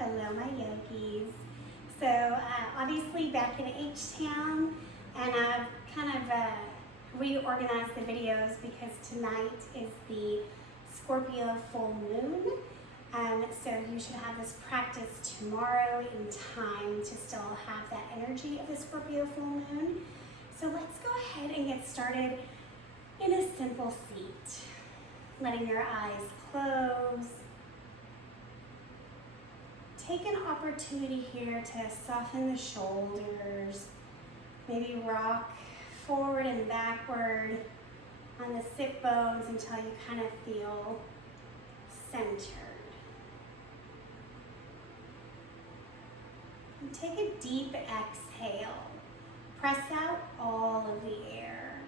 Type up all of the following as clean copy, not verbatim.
Hello, my yogis. So obviously back in H-Town, and I've kind of reorganized the videos because tonight is the Scorpio full moon. So you should have this practice tomorrow in time to still have that energy of the Scorpio full moon. So let's go ahead and get started in a simple seat. Letting your eyes close. Take an opportunity here to soften the shoulders. Maybe rock forward and backward on the sit bones until you kind of feel centered. And take a deep exhale. Press out all of the air.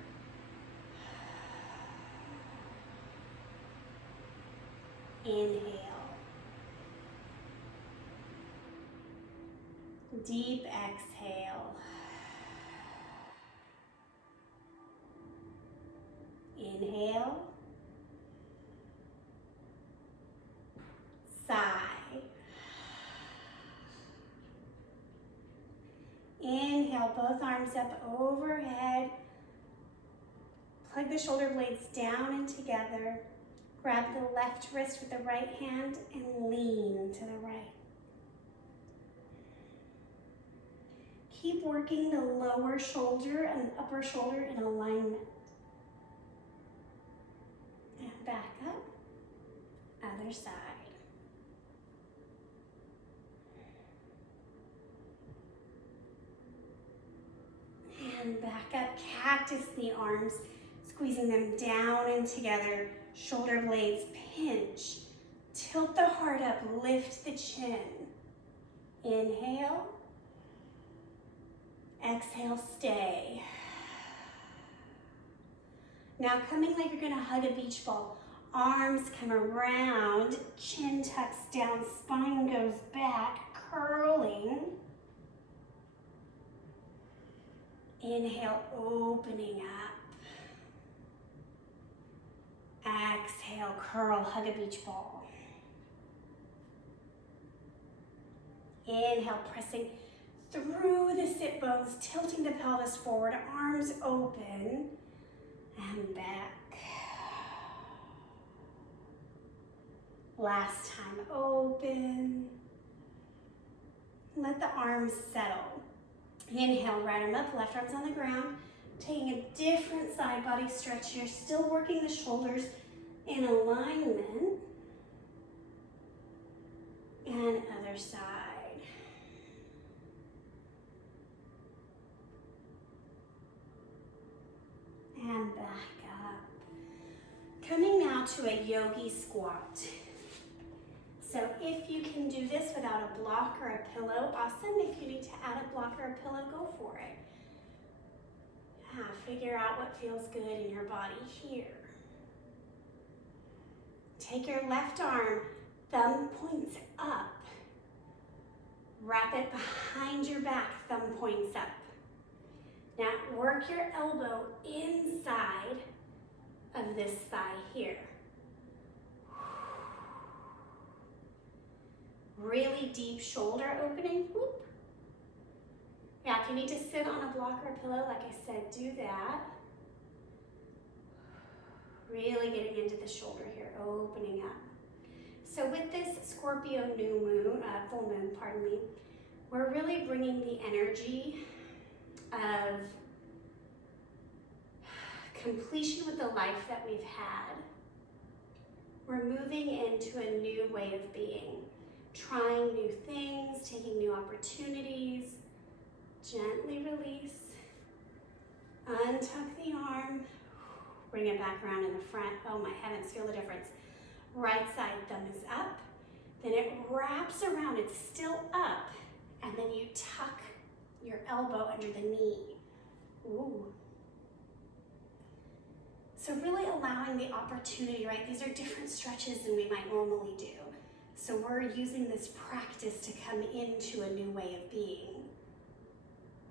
Inhale. Deep exhale. Inhale. Sigh. Inhale, both arms up overhead. Plug the shoulder blades down and together. Grab the left wrist with the right hand and lean to the right. Keep working the lower shoulder and upper shoulder in alignment. And back up, other side. And back up, cactus the arms, squeezing them down and together. Shoulder blades pinch. Tilt the heart up, lift the chin. Inhale. Exhale, stay. Now coming like you're gonna hug a beach ball. Arms come around, chin tucks down, spine goes back, curling. Inhale, opening up. Exhale, curl, hug a beach ball. Inhale, pressing through the sit bones, tilting the pelvis forward, arms open, and back. Last time, open. Let the arms settle. Inhale, right arm up, left arm's on the ground. Taking a different side body stretch here, still working the shoulders in alignment. And other side. And back up. Coming now to a yogi squat. So if you can do this without a block or a pillow, awesome. If you need to add a block or a pillow, go for it. Figure out what feels good in your body here. Take your left arm, thumb points up. Wrap it behind your back, thumb points up. Now work your elbow inside of this thigh here. Really deep shoulder opening. Whoop. Yeah, if you need to sit on a block or a pillow, like I said, do that. Really getting into the shoulder here, opening up. So with this Scorpio new moon, full moon, pardon me, we're really bringing the energy of completion with the life that we've had. We're moving into a new way of being, trying new things, taking new opportunities. Gently release, untuck the arm, bring it back around in the front. Oh my heavens, feel the difference. Right side thumb is up, then it wraps around, it's still up, and then you tuck your elbow under the knee. Ooh. So really allowing the opportunity, right? These are different stretches than we might normally do. So we're using this practice to come into a new way of being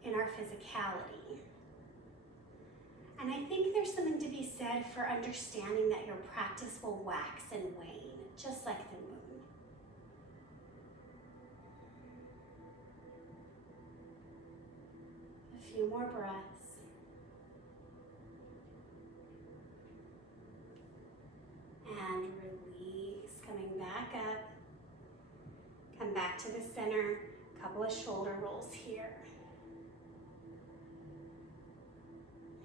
in our physicality. And I think there's something to be said for understanding that your practice will wax and wane, just like the moon. few more breaths. And release, coming back up. Come back to the center. A couple of shoulder rolls here.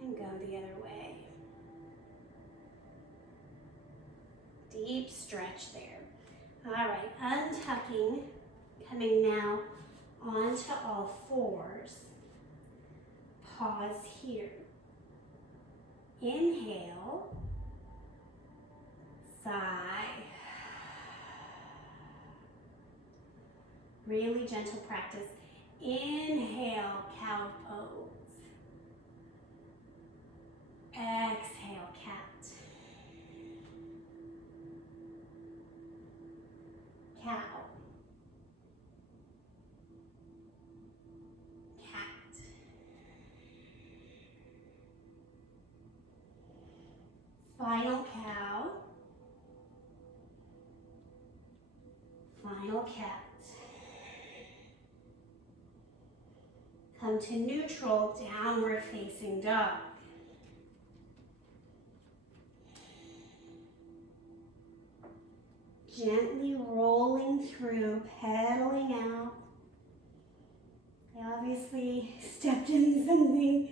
And go the other way. Deep stretch there. All right, untucking, coming now onto all fours. Pause here. Inhale. Sigh. Really gentle practice. Inhale, cow pose. Exhale, cat. Cow. Cat. Final cow. Final cat. Come to neutral, downward facing dog. Gently rolling through, pedaling out. I obviously stepped in something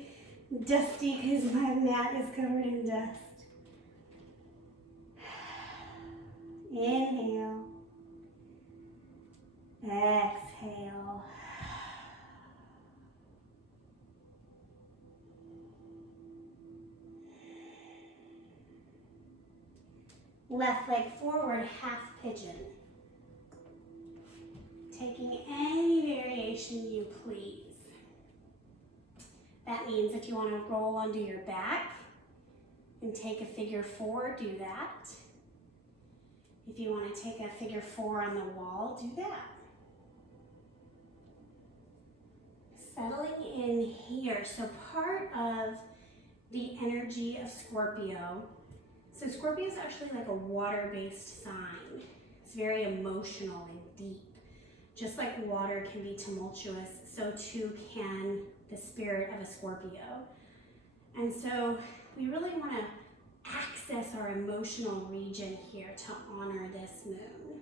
dusty because my mat is covered in dust. Inhale. Exhale. Left leg forward, half pigeon. Taking any variation you please. That means if you want to roll onto your back and take a figure four, do that. If you want to take a figure four on the wall, do that. Settling in here. So part of the energy of Scorpio. So Scorpio is actually like a water-based sign. It's very emotional and deep. Just like water can be tumultuous, so too can the spirit of a Scorpio. And so we really want to access our emotional region here to honor this moon.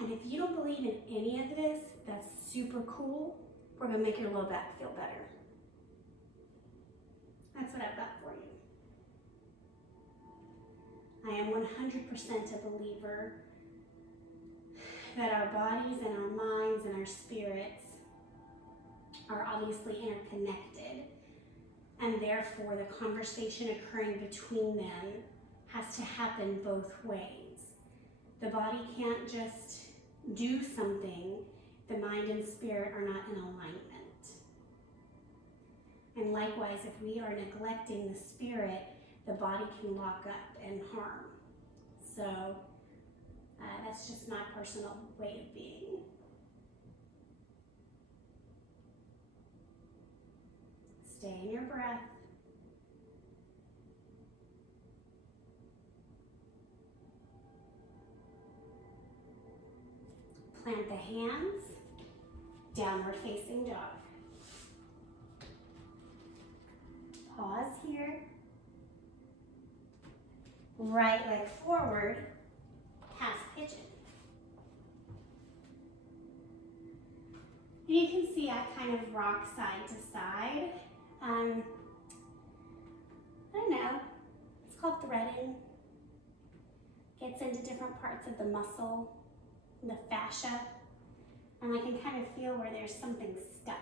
And if you don't believe in any of this, that's super cool. We're going to make your low back feel better. That's what I've got for you. I am 100% a believer that our bodies and our minds and our spirits are obviously interconnected, and therefore the conversation occurring between them has to happen both ways. The body can't just do something, the mind and spirit are not in alignment. And likewise, if we are neglecting the spirit, the body can lock up and harm. So that's just my personal way of being. Stay in your breath. Plant the hands, downward facing dog. Pause here. Right leg forward, half pigeon. You can see I kind of rock side to side. I don't know, it's called threading. Gets into different parts of the muscle, the fascia, and I can kind of feel where there's something stuck.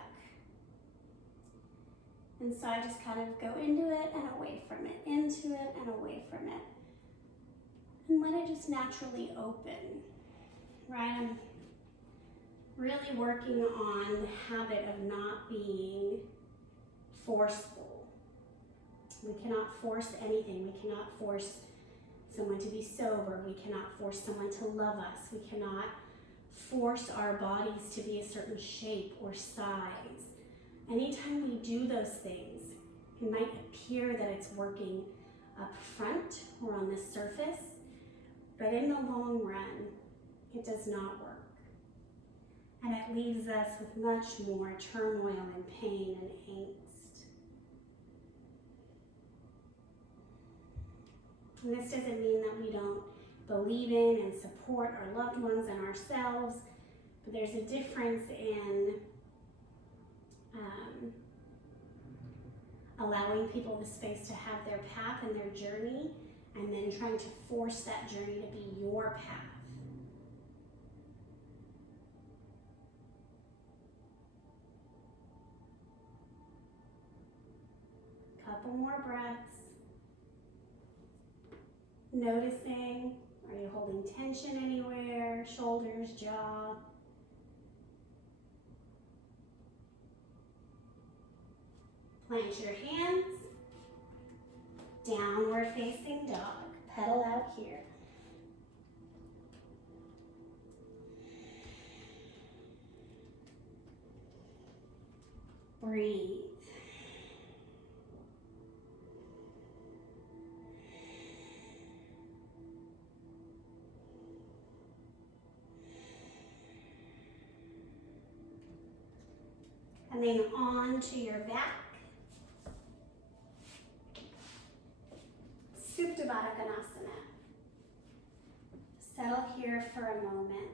And so I just kind of go into it and away from it, into it and away from it. And let it just naturally open, right? I'm really working on the habit of not being forceful. We cannot force anything. We cannot force someone to be sober. We cannot force someone to love us. We cannot force our bodies to be a certain shape or size. Anytime we do those things, it might appear that it's working up front or on the surface, but in the long run, it does not work. And it leaves us with much more turmoil and pain and angst. And this doesn't mean that we don't believe in and support our loved ones and ourselves, but there's a difference in allowing people the space to have their path and their journey, and then trying to force that journey to be your path. Couple more breaths. Noticing, are you holding tension anywhere? Shoulders, jaw. Plant your hands. Downward facing dog. Pedal out here. Breathe. And then on to your back. Supta Baddha Konasana. Settle here for a moment.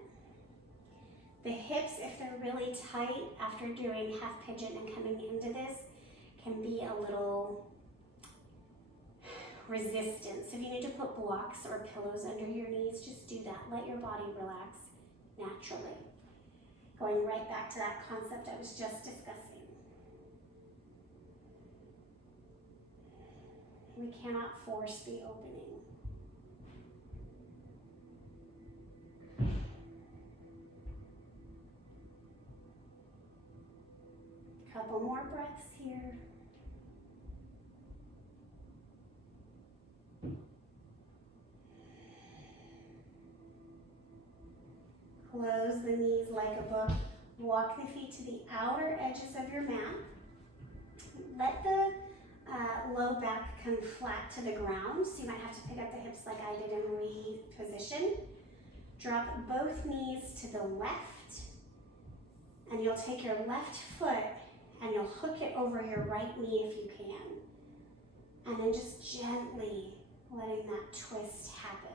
The hips, if they're really tight after doing half pigeon and coming into this, can be a little resistant. So if you need to put blocks or pillows under your knees, just do that. Let your body relax naturally. Going right back to that concept I was just discussing. We cannot force the opening. Couple more breaths here. Close the knees like a book. Walk the feet to the outer edges of your mat. Let the low back come flat to the ground. So you might have to pick up the hips like I did and reposition. Drop both knees to the left. And you'll take your left foot and you'll hook it over your right knee if you can. And then just gently letting that twist happen.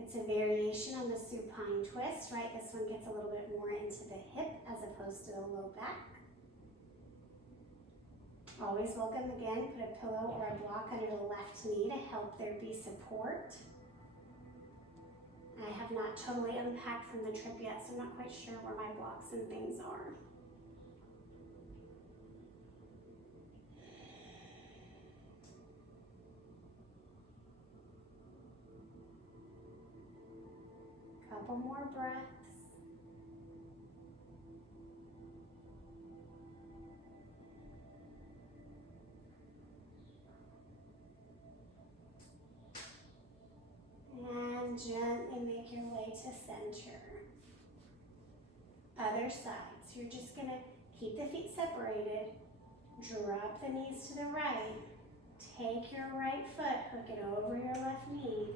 It's a variation on the supine twist, right? This one gets a little bit more into the hip as opposed to the low back. Always welcome again, put a pillow or a block under the left knee to help there be support. I have not totally unpacked from the trip yet, so I'm not quite sure where my blocks and things are. Couple more breaths. And gently make your way to center. Other side. So you're just going to keep the feet separated. Drop the knees to the right. Take your right foot, hook it over your left knee.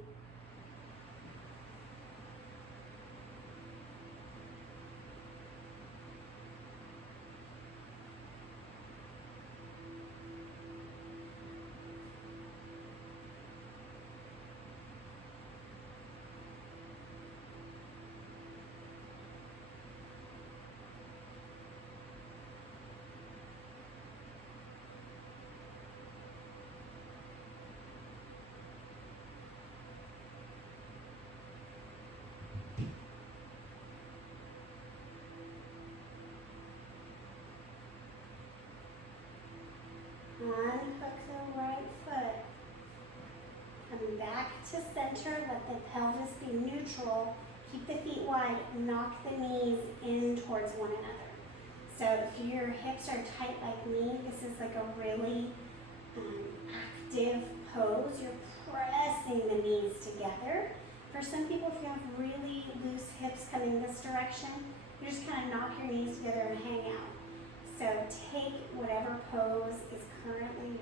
Unhook the right foot. Coming back to center, let the pelvis be neutral. Keep the feet wide, knock the knees in towards one another. So if your hips are tight like me, this is like a really active pose. You're pressing the knees together. For some people, if you have really loose hips coming this direction, you just kind of knock your knees together and hang out. So take whatever pose is currently yours.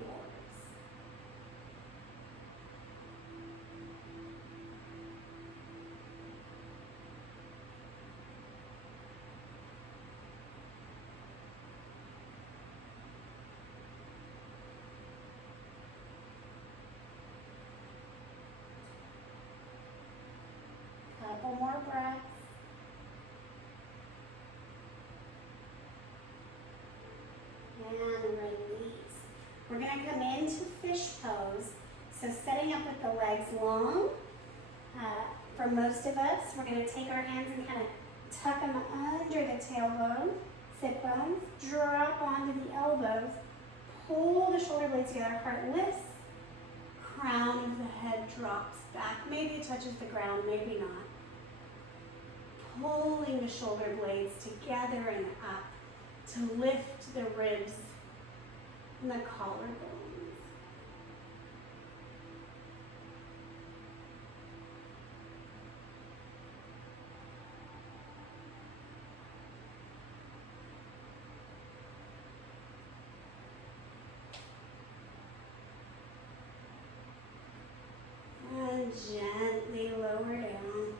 more breaths. And release. We're going to come into fish pose. So setting up with the legs long. For most of us, we're going to take our hands and kind of tuck them under the tailbone, sit bones, drop onto the elbows, pull the shoulder blades together, heart lifts, crown of the head drops back. Maybe it touches the ground, maybe not. Pulling the shoulder blades together and up to lift the ribs and the collarbones. And gently lower down.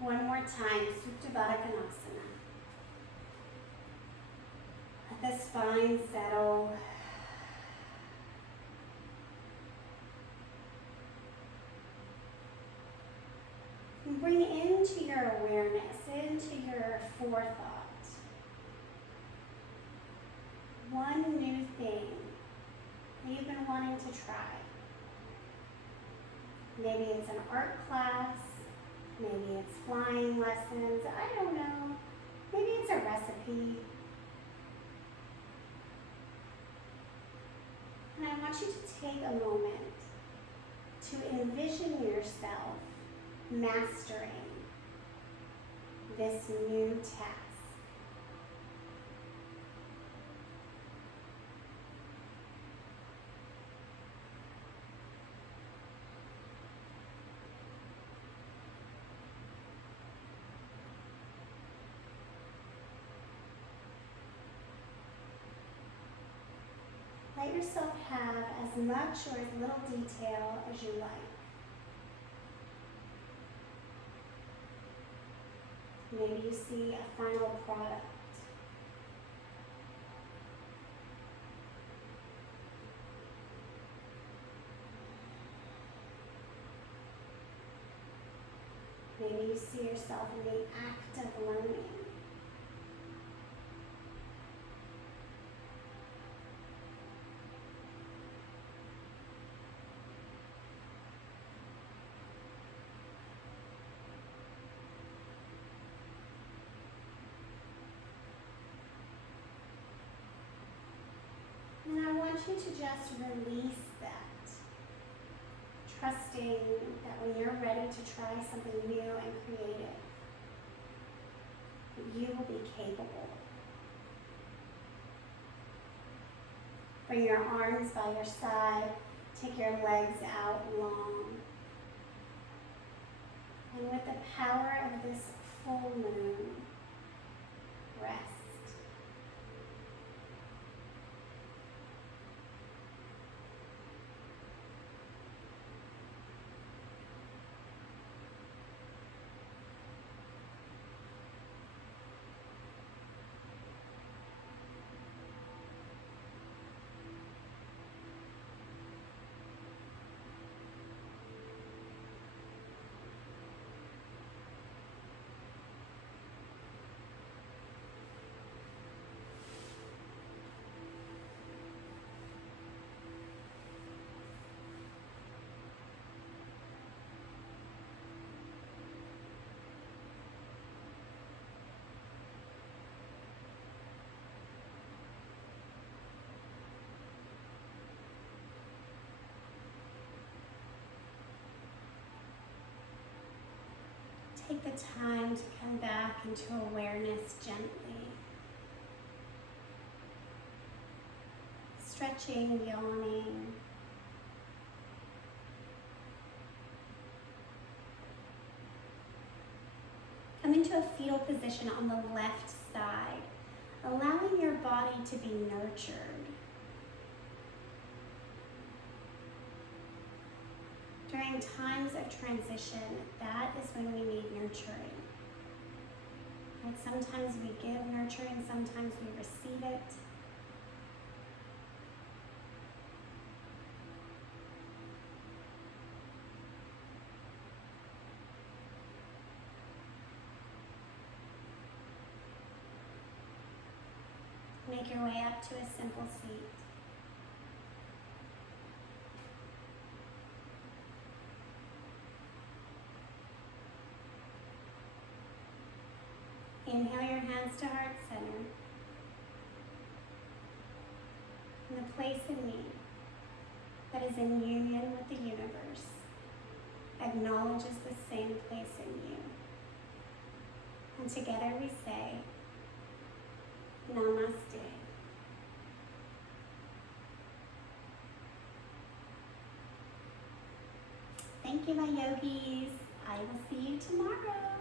One more time, Supta Baddha Konasana. Let the spine settle. And bring into your awareness, into your forethought, one new thing that you've been wanting to try. Maybe it's an art class, maybe it's flying lessons, I don't know. Maybe it's a recipe. And I want you to take a moment to envision yourself mastering this new task. Let yourself have as much or as little detail as you like. Maybe you see a final product. Maybe you see yourself in the act of learning. And I want you to just release that, trusting that when you're ready to try something new and creative, you will be capable. Bring your arms by your side, take your legs out long. And with the power of this full moon, rest. Take the time to come back into awareness gently. Stretching, yawning. Come into a fetal position on the left side, allowing your body to be nurtured. During times of transition, that is when we need nurturing. Right? Sometimes we give nurturing, sometimes we receive it. Make your way up to a simple seat. Inhale your hands to heart center. And the place in me that is in union with the universe acknowledges the same place in you. And together we say, Namaste. Thank you, my yogis. I will see you tomorrow.